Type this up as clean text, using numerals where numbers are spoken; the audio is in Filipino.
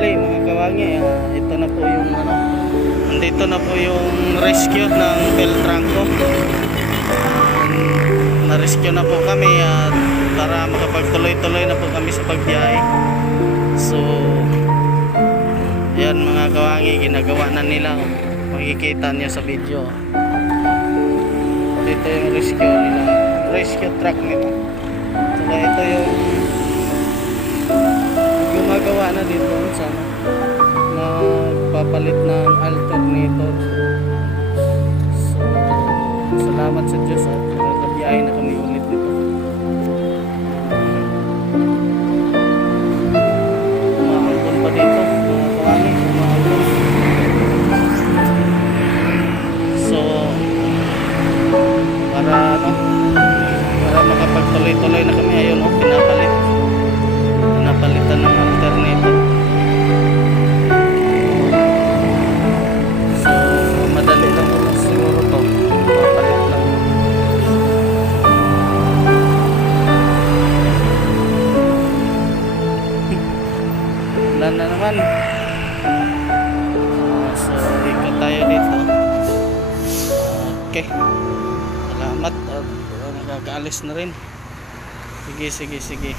bali mga kawangi, ito na po yung ano, nandito na po yung rescue ng Beltranco. Na-rescue na po kami at para makapagtuloy-tuloy na po kami sa pagbiyahe. So yan mga kawangi, ginagawa na nila, makikita niyo sa video. Dito yung rescue nila, rescue truck nila. Saka ito yung gumagawa na dito sa nagpapalit ng alternator. So salamat sa Diyos at nagbiyahe na kami ulit dito. Umaambon pa dito mga kawangi, umaambon. So para makapagtuloy-tuloy na kami. Ayun pinapalitan ng alternator. So madali lang siguro to, papalit lang. Wala na naman. So ikot tayo dito. Okay, salamat at nakakaalis na rin. Sige.